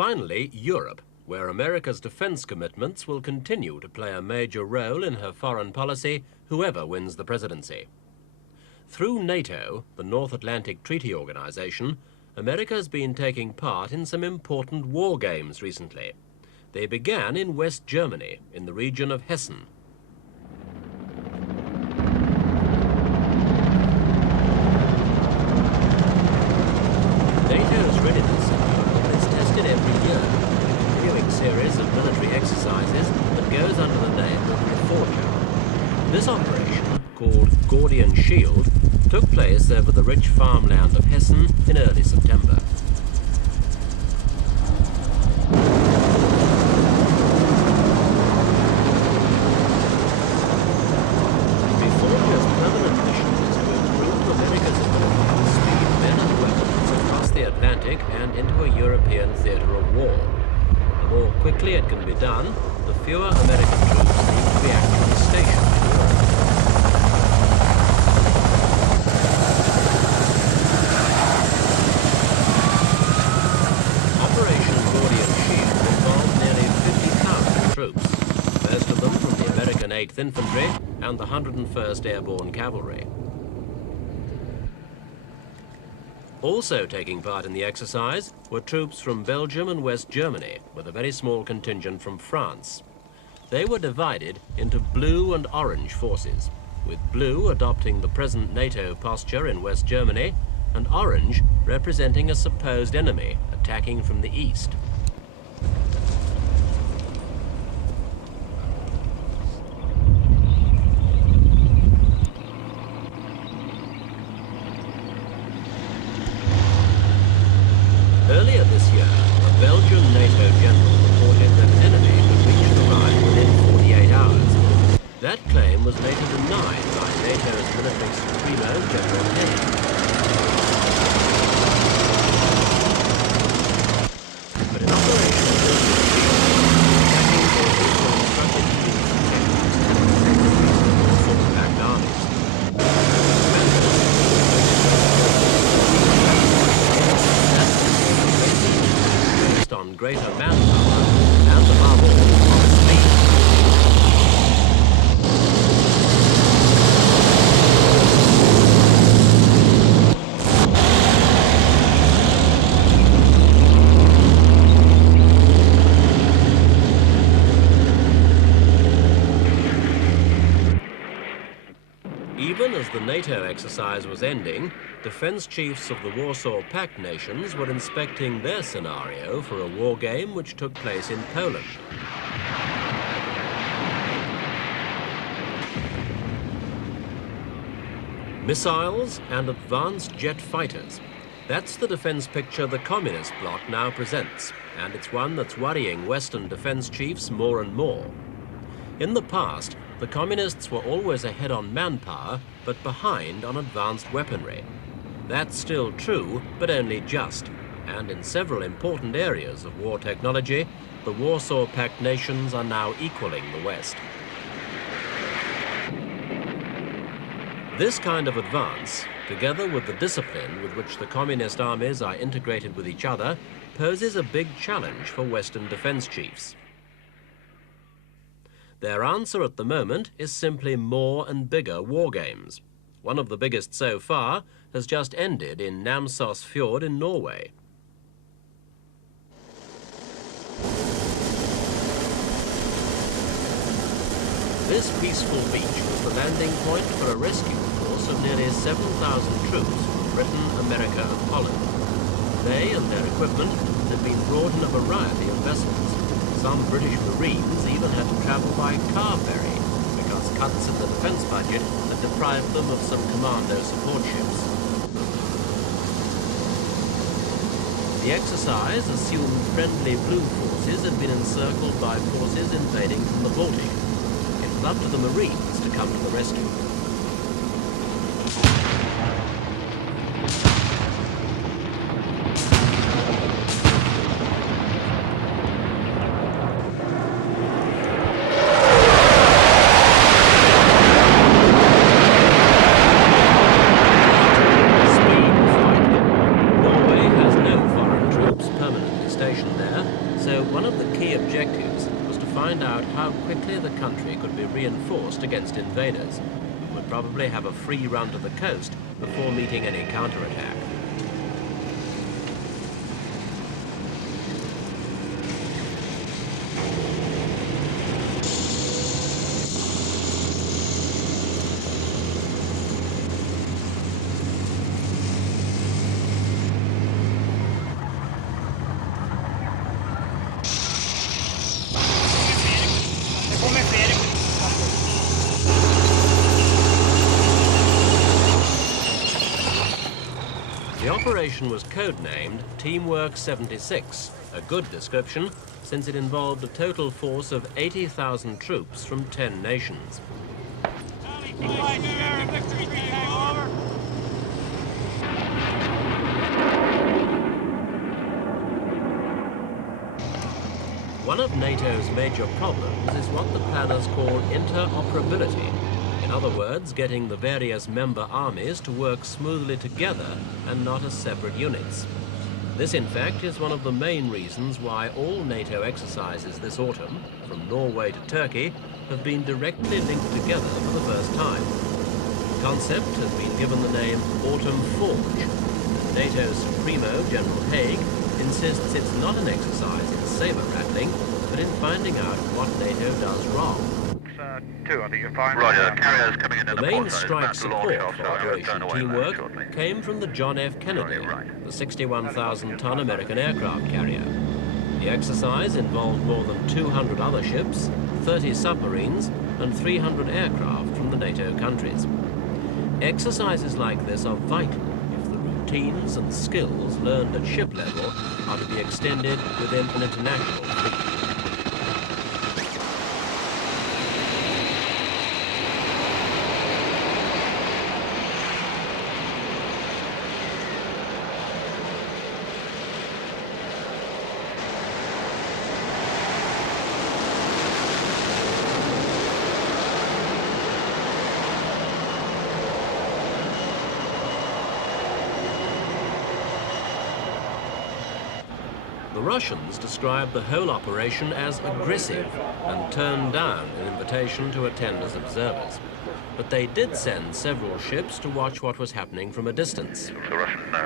finally, Europe, where America's defense commitments will continue to play a major role in her foreign policy, whoever wins the presidency. Through NATO, the North Atlantic Treaty Organization, America has been taking part in some important war games recently. They began in West Germany, in the region of Hessen. NATO's readiness is tested every year, a continuing series of military exercises that goes under the name of Reforger. This operation, called Gordian Shield, took place over the rich farmland of Hessen in early September. Reforger's permanent mission is to improve America's ability to speed men and weapons across the Atlantic and into a European theatre of war. The more quickly it can be done, the fewer American troops need to be actually stationed in Europe. Operation Gordian Shield involved nearly 50,000 troops, most of them from the American 8th Infantry and the 101st Airborne Cavalry. Also taking part in the exercise were troops from Belgium and West Germany, with a very small contingent from France. They were divided into blue and orange forces, with blue adopting the present NATO posture in West Germany, and orange representing a supposed enemy attacking from the east. Earlier this year, a Belgian NATO general reported that an enemy could reach the Rhine within 48 hours. That claim was later denied by NATO's military supremo, General Haig. But in Operation attacking forces were instructed to use techniques to Warsaw Pact armies. Based on greater manpower and above all on speed. Even as the NATO exercise was ending, defense chiefs of the Warsaw Pact nations were inspecting their scenario for a war game which took place in Poland. Missiles and advanced jet fighters. That's the defense picture the communist bloc now presents, and it's one that's worrying Western defense chiefs more and more. In the past, the communists were always ahead on manpower, but behind on advanced weaponry. That's still true, but only just. And in several important areas of war technology, the Warsaw Pact nations are now equaling the West. This kind of advance, together with the discipline with which the communist armies are integrated with each other, poses a big challenge for Western defense chiefs. Their answer at the moment is simply more and bigger war games. One of the biggest so far has just ended in Namsos Fjord in Norway. This peaceful beach was the landing point for a rescue force of nearly 7,000 troops from Britain, America and Holland. They and their equipment had been brought in a variety of vessels. Some British Marines even had to travel by car ferry because cuts in the defense budget had deprived them of some commando support ships. The exercise assumed friendly blue forces had been encircled by forces invading from the Baltic. It was up to the Marines to come to the rescue. stationed there, so one of the key objectives was to find out how quickly the country could be reinforced against invaders, who would probably have a free run to the coast before meeting any counterattack. The operation was codenamed Teamwork 76, a good description since it involved a total force of 80,000 troops from 10 nations. One of NATO's major problems is what the planners call interoperability. In other words, getting the various member armies to work smoothly together and not as separate units. This, in fact, is one of the main reasons why all NATO exercises this autumn, from Norway to Turkey, have been directly linked together for the first time. The concept has been given the name Autumn Forge. NATO's Supremo, General Haig, insists it's not an exercise in saber-rattling, but in finding out what NATO does wrong. Roger, carriers coming in The main strike support for Operation Teamwork came from the John F. Kennedy, the 61,000-ton American aircraft carrier. The exercise involved more than 200 other ships, 30 submarines, and 300 aircraft from the NATO countries. Exercises like this are vital if the routines and skills learned at ship level are to be extended within an international fleet. The Russians described the whole operation as aggressive and turned down an invitation to attend as observers. But they did send several ships to watch what was happening from a distance.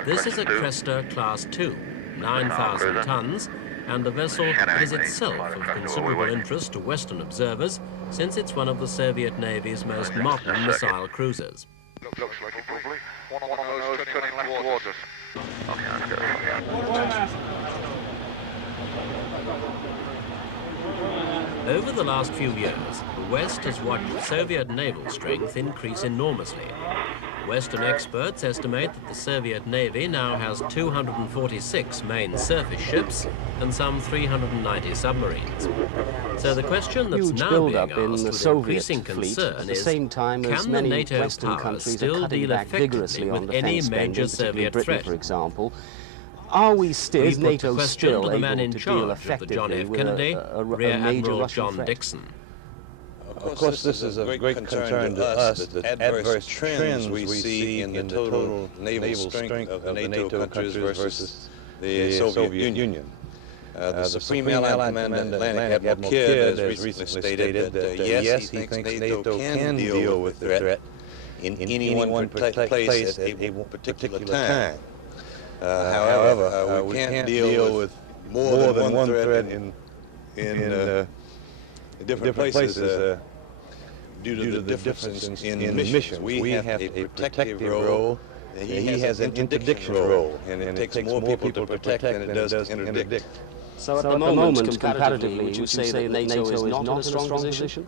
This is a Cresta Class II, 9,000 tons, and the vessel is itself of considerable interest to Western observers, since it's one of the Soviet Navy's most modern missile cruisers. Looks like it probably. One of those turning left towards us. Okay, let's go. Over the last few years, the West has watched Soviet naval strength increase enormously. Western experts estimate that the Soviet Navy now has 246 main surface ships and some 390 submarines. So the question that's now being asked with increasing concern is, can the NATO powers still deal effectively with any major Soviet threat? For example, are we still, is NATO still to the man able in to deal charge of the effectively John F. with Kennedy, Rear a major Admiral Russian John threat? Dixon. Of course, this is of great concern to us, that adverse trends we see in the total naval strength of the NATO countries versus the Soviet Union. The Supreme Allied Commander in the Atlantic, Admiral Kidd, has recently stated that yes, he thinks NATO can deal with the threat in any one place at a particular time. However, we can't deal with more than one threat in different places due to the difference in missions. We have a protective role, and he has an interdiction role, and it takes more people to protect than it does to interdict. So at the moment, comparatively, would you say that NATO is not in a strong position?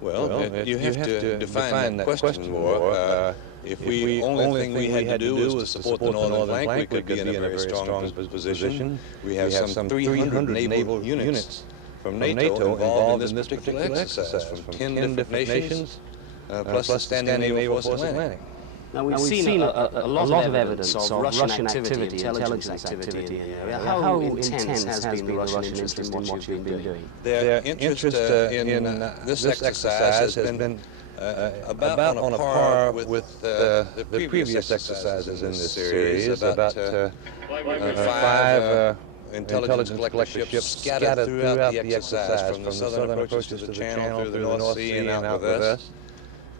Well, you have to define that question more. If the only thing we had to do was to support the northern flank, we could be in a very strong position. We have some 300 naval units from NATO involved in this particular exercise, from 10 different nations, plus the standing Naval Force Atlantic. Now, we've seen a lot of evidence of Russian activity, intelligence activity in the area. How intense has been the Russian interest in what you've been doing? Their interest in this exercise has been about on a par with the previous exercises in this series, about 5 intelligence collector ships scattered throughout the exercise, from the southern approaches to the channel, through the North Sea and out with us.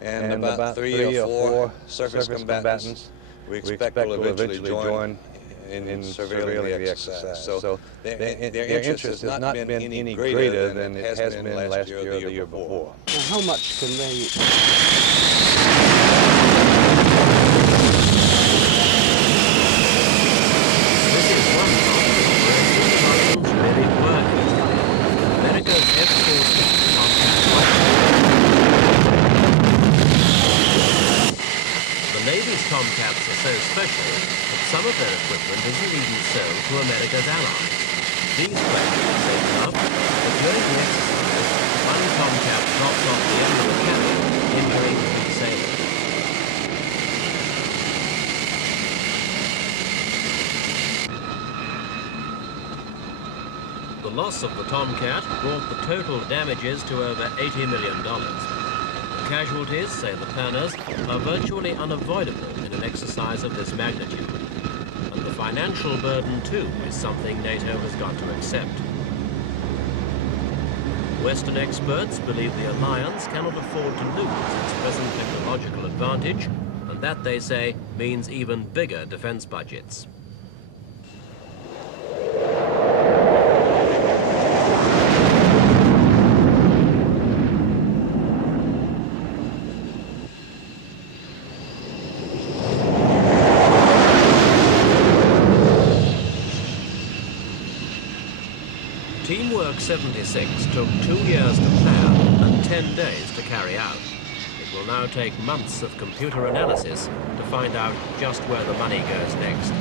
And about 3 or 4 surface combatants we expect will eventually join in surveilling the exercise. So their interest has not been any greater than it has been last year or the year before. Now, how much can they... Tomcats are so special that some of their equipment isn't even sold to America's allies. These planes are safe enough, but during the exercise, one Tomcat drops off the end of the cannon, injuring three sailors. The loss of the Tomcat brought the total damages to over $80 million. Casualties, say the planners, are virtually unavoidable in an exercise of this magnitude. And the financial burden, too, is something NATO has got to accept. Western experts believe the alliance cannot afford to lose its present technological advantage, and that, they say, means even bigger defense budgets. Teamwork 76 took 2 years to plan and 10 days to carry out. It will now take months of computer analysis to find out just where the money goes next.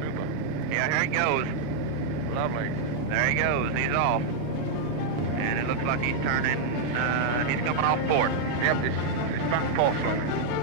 Super. Yeah, here it goes. Lovely. There he goes. He's off. And it looks like he's turning, he's coming off port. Yep, it's back port, slope.